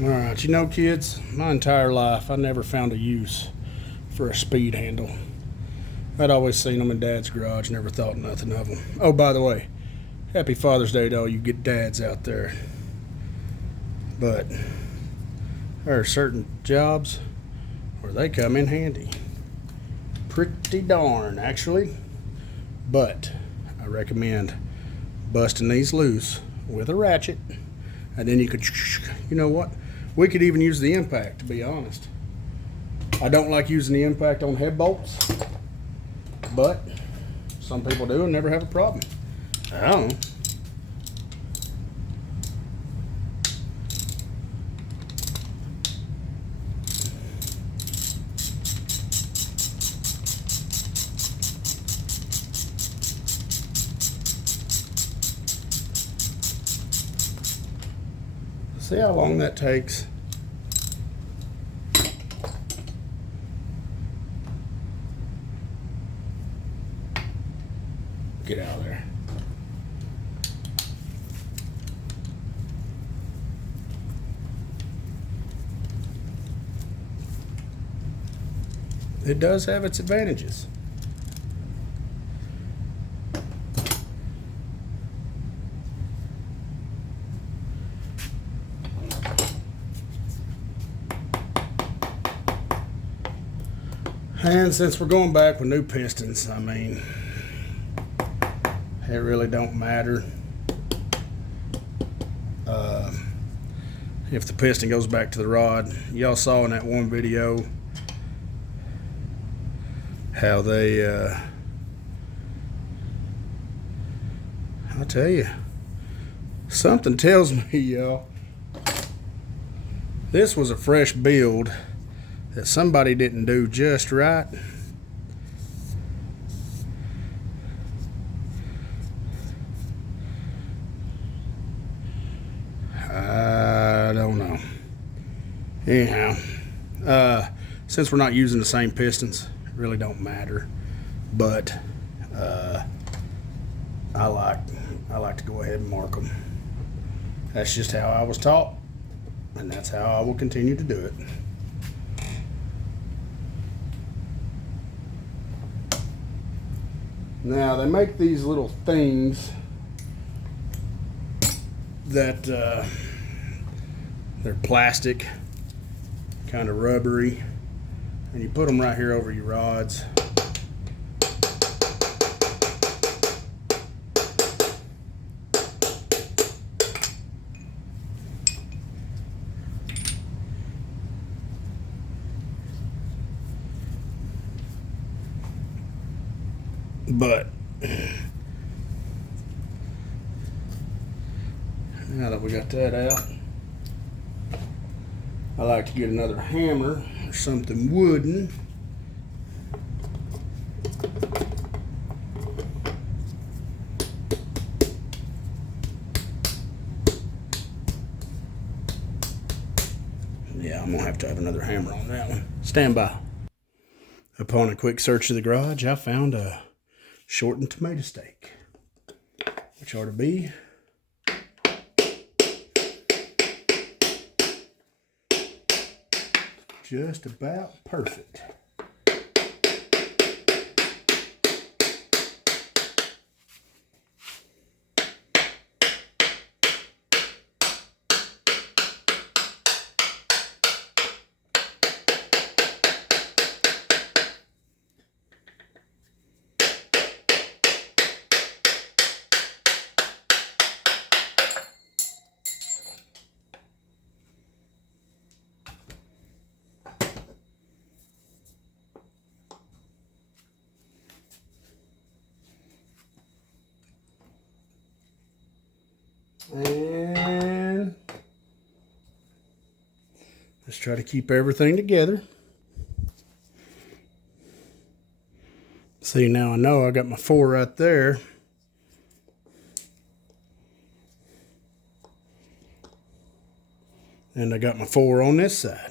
Alright, you know, kids, my entire life I never found a use for a speed handle. I'd always seen them in Dad's garage, never thought nothing of them. Oh, by the way, happy Father's Day to all you good dads out there. But there are certain jobs where they come in handy. Pretty darn, actually. But I recommend busting these loose with a ratchet, and then you could, you know what? We could even use the impact, to be honest. I don't like using the impact on head bolts, but some people do and never have a problem. I don't know. See how long that takes? Get out of there. It does have its advantages. And since we're going back with new pistons, I mean, it really don't matter if the piston goes back to the rod. Y'all saw in that one video how they, I'll tell you, something tells me, y'all, this was a fresh build that somebody didn't do just right. I don't know. Anyhow, since we're not using the same pistons, it really don't matter. But I like to go ahead and mark them. That's just how I was taught, and that's how I will continue to do it. Now they make these little things that they're plastic, kind of rubbery, and you put them right here over your rods. But now that we got that out, I like to get another hammer or something wooden. Yeah, I'm gonna have to have another hammer on that one. Stand by. Upon a quick search of the garage, I found a shortened tomato steak, which ought to be just about perfect. And let's try to keep everything together. See, now I know I got my 4 right there. And I got my 4 on this side.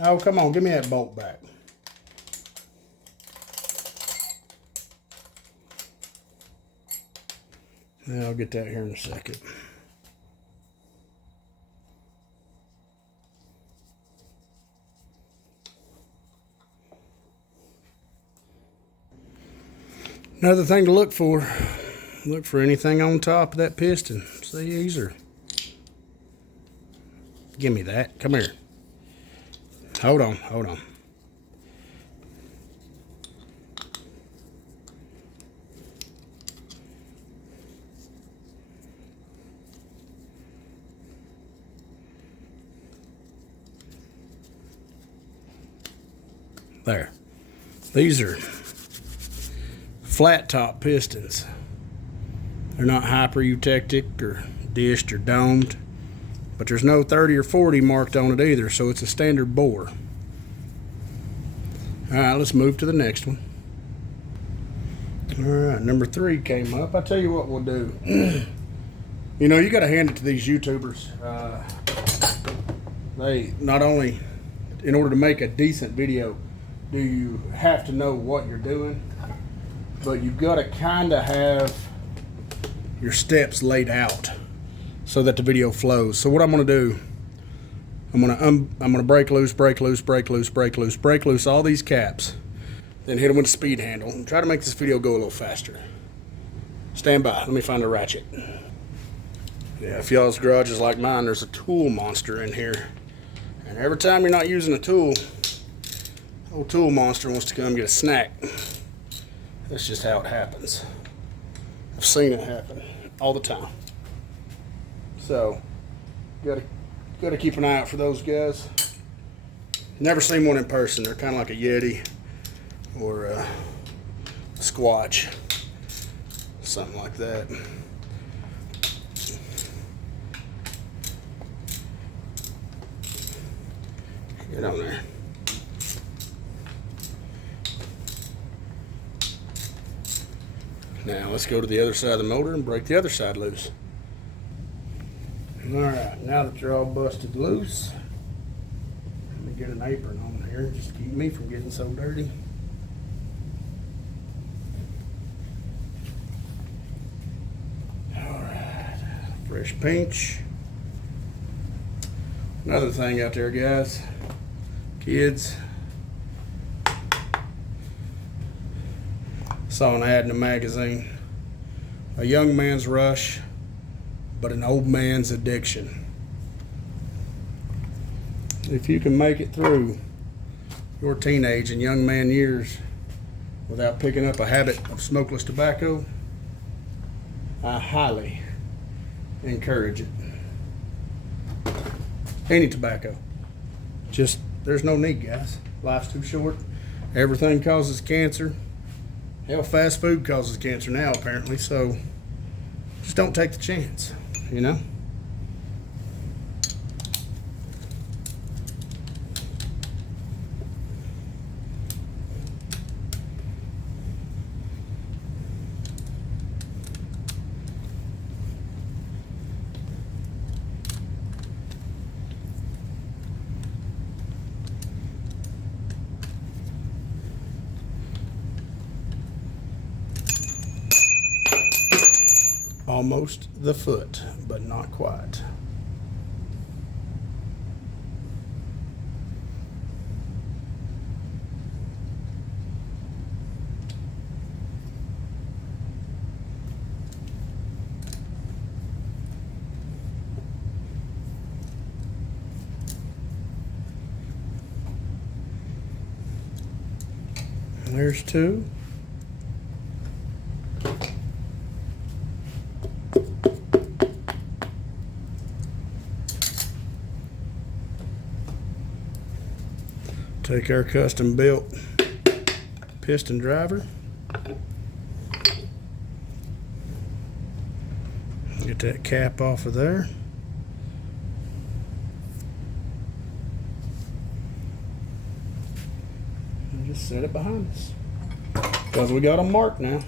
Oh, come on, give me that bolt back. Yeah, I'll get that here in a second. Another thing to look for anything on top of that piston. See, these are... Give me that. Come here. Hold on. There. These are flat top pistons. They're not hyper-eutectic or dished or domed, but there's no 30 or 40 marked on it either, so it's a standard bore. Alright, let's move to the next one. Alright, number 3 came up. I tell you what we'll do. You know, you gotta hand it to these YouTubers. They not only, in order to make a decent video, do you have to know what you're doing, but you've got to kind of have your steps laid out so that the video flows. So what I'm going to do, I'm going to break loose all these caps, then hit them with a speed handle and try to make this video go a little faster. Stand by. Let me find a ratchet. Yeah, if y'all's garage is like mine, there's a tool monster in here, and every time you're not using a tool, old tool monster wants to come get a snack. That's just how it happens. I've seen it happen all the time. So, gotta keep an eye out for those guys. Never seen one in person. They're kind of like a Yeti or a Squatch, something like that. Get on there. Now let's go to the other side of the motor and break the other side loose. Alright, now that you're all busted loose, let me get an apron on here just to keep me from getting so dirty. Alright, fresh pinch. Another thing out there, guys, kids, saw an ad in a magazine. A young man's rush, but an old man's addiction. If you can make it through your teenage and young man years without picking up a habit of smokeless tobacco, I highly encourage it. Any tobacco. Just, there's no need, guys. Life's too short. Everything causes cancer. Hell, fast food causes cancer now, apparently, so just don't take the chance, you know? Almost the foot, but not quite. And there's 2. Take our custom built piston driver, get that cap off of there, and just set it behind us, because we got them marked now.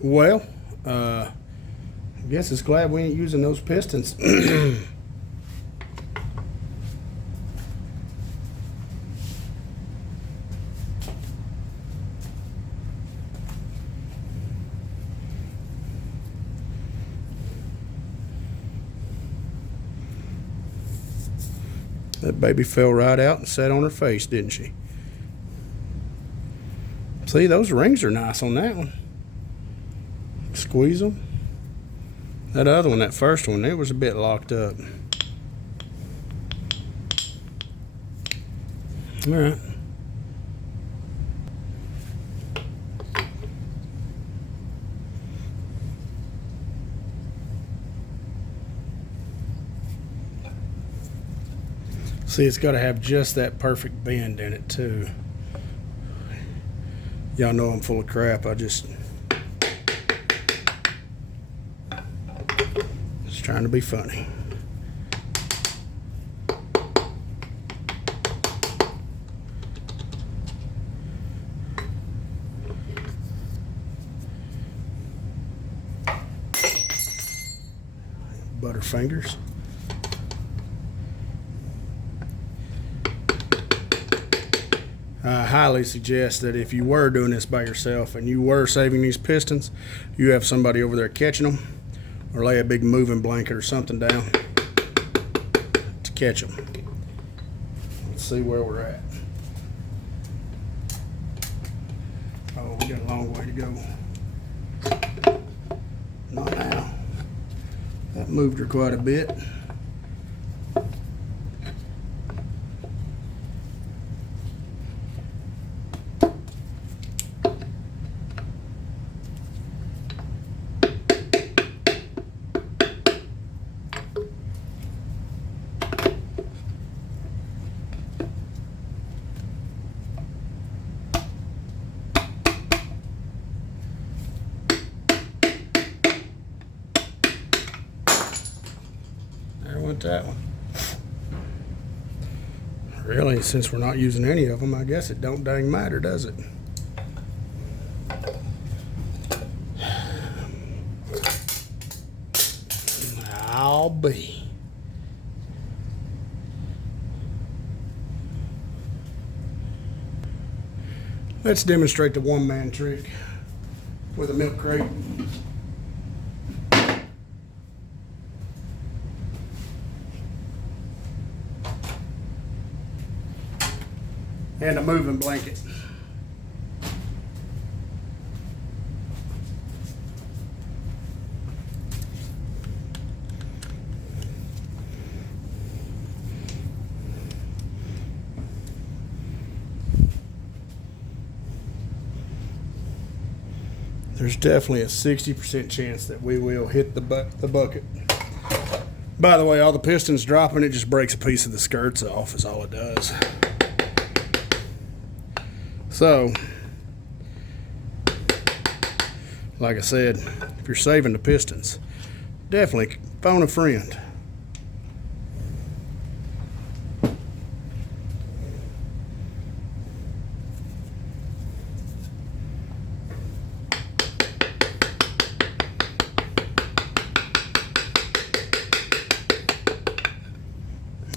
Well, I guess it's glad we ain't using those pistons. That baby fell right out and sat on her face, didn't she? See, those rings are nice on that one. Squeeze them. That other one, that first one, it was a bit locked up. All right. See, it's got to have just that perfect bend in it, too. Y'all know I'm full of crap. I just trying to be funny. Butterfingers. I highly suggest that if you were doing this by yourself and you were saving these pistons, you have somebody over there catching them, or lay a big moving blanket or something down to catch them. Let's see where we're at. Oh, we got a long way to go. Not now. That moved her quite a bit. That one. Really, since we're not using any of them, I guess it don't dang matter, does it? I'll be. Let's demonstrate the one-man trick with a milk crate. And a moving blanket. There's definitely a 60% chance that we will hit the bucket. By the way, all the pistons dropping, it just breaks a piece of the skirts off is all it does. So, like I said, if you're saving the pistons, definitely phone a friend.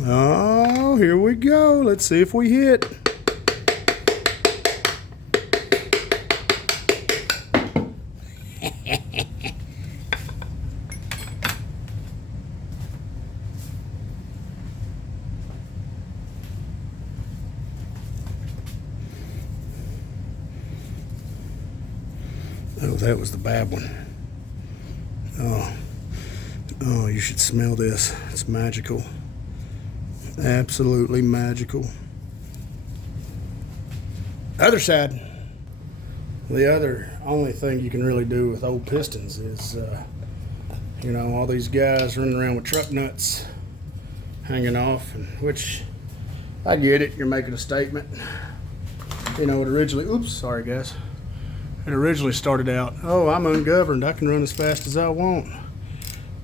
Oh, here we go. Let's see if we hit. Oh, that was the bad one. Oh, you should smell this. It's magical. Absolutely magical. Other side. The other only thing you can really do with old pistons is, you know, all these guys running around with truck nuts hanging off, which I get it. You're making a statement. You know, it originally, oops, sorry guys. It originally started out, oh, I'm ungoverned. I can run as fast as I want.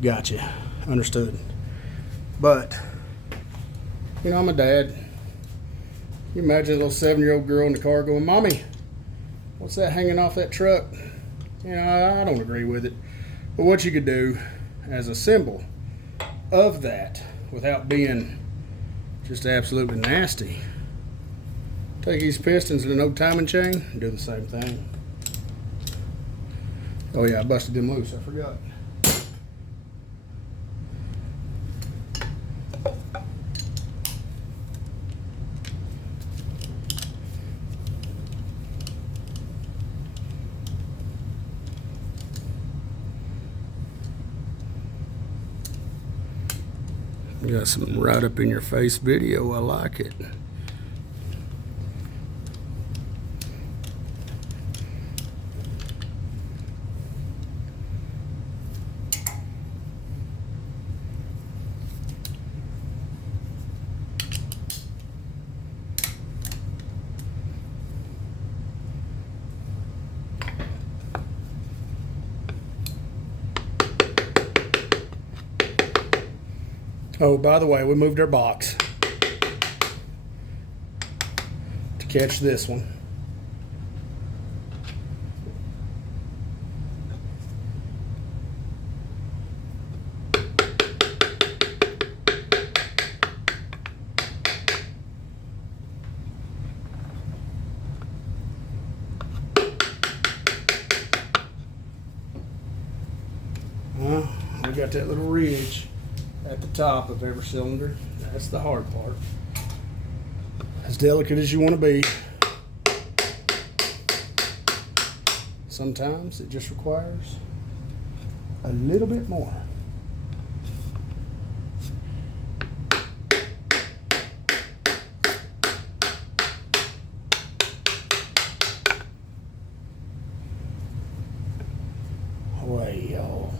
Gotcha. Understood. But, you know, I'm a dad. You imagine a little 7-year-old girl in the car going, Mommy, what's that hanging off that truck? You know, I don't agree with it. But what you could do as a symbol of that, without being just absolutely nasty, take these pistons in an old timing chain and do the same thing. Oh yeah, I busted them loose, I forgot. You got some right up in your face video. I like it. Oh, by the way, we moved our box to catch this one. Well, we got that little ridge at the top of every cylinder. That's the hard part. As delicate as you want to be. Sometimes it just requires a little bit more. Away, y'all.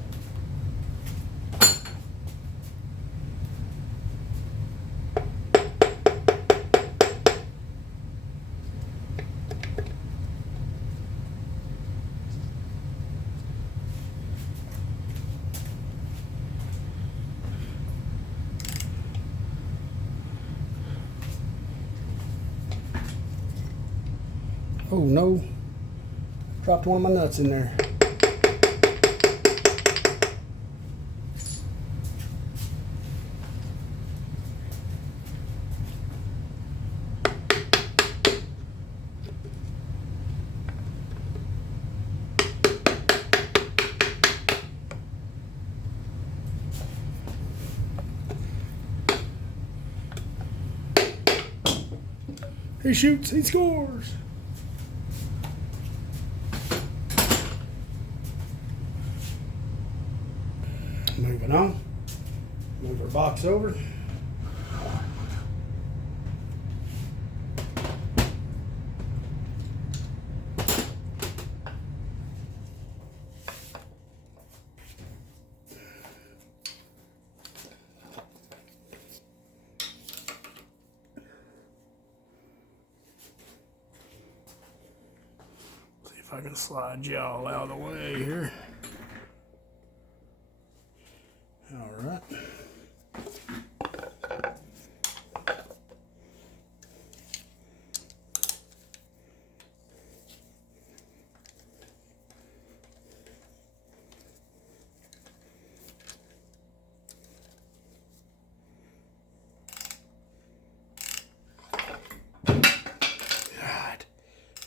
Oh no, dropped one of my nuts in there. He shoots, he scores. Moving on. Move our box over. See if I can slide y'all out of the way here. All right. God,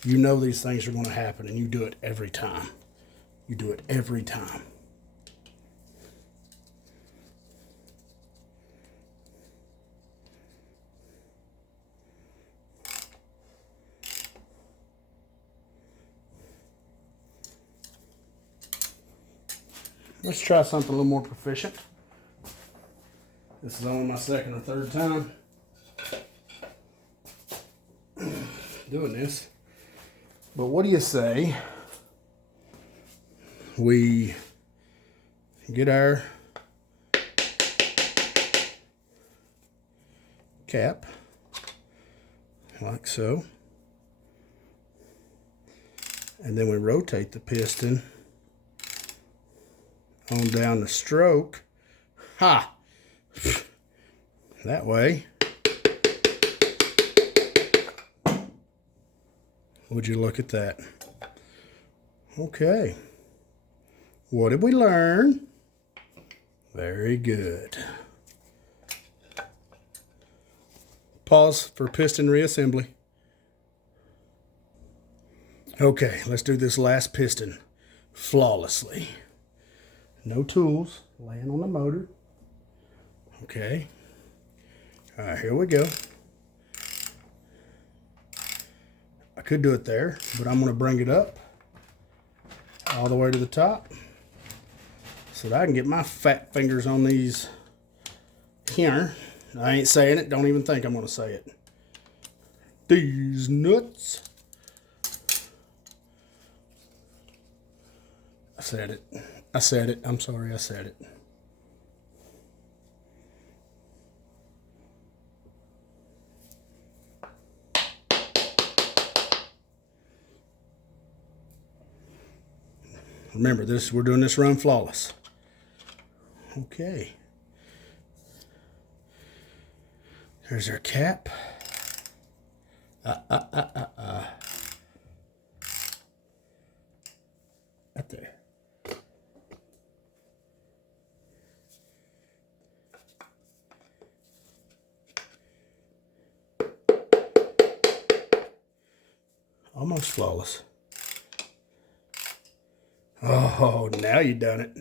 you know these things are going to happen, and you do it every time. You do it every time. Let's try something a little more proficient. This is only my second or third time doing this. But what do you say we get our cap like so, and then we rotate the piston on down the stroke. Ha! That way. Would you look at that? Okay. What did we learn? Very good. Pause for piston reassembly. Okay, let's do this last piston flawlessly. No tools, laying on the motor. Okay. All right, here we go. I could do it there, but I'm gonna bring it up all the way to the top so that I can get my fat fingers on these here. I ain't saying it, don't even think I'm gonna say it. These nuts. I said it. I said it. I'm sorry, I said it. Remember, we're doing this run flawless. Okay. There's our cap. Right there. Almost flawless. Oh, now you done it.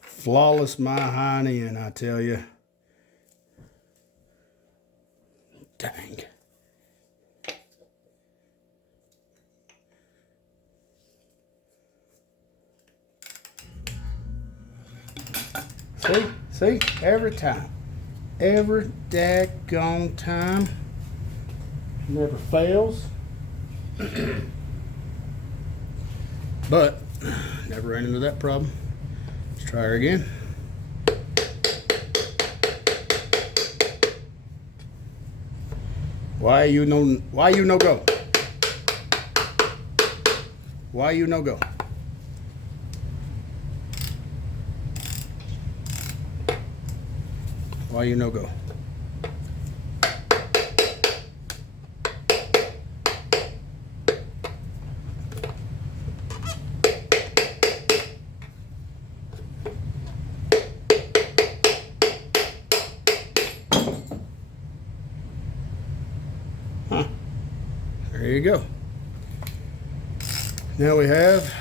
Flawless my hind end, I tell you. Dang. See, every time. Every daggone time. Never fails. But never ran into that problem. Let's try her again. Why you no go? Why you no go? Why you no go? Huh. There you go. Now we have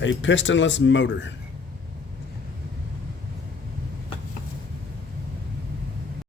a pistonless motor.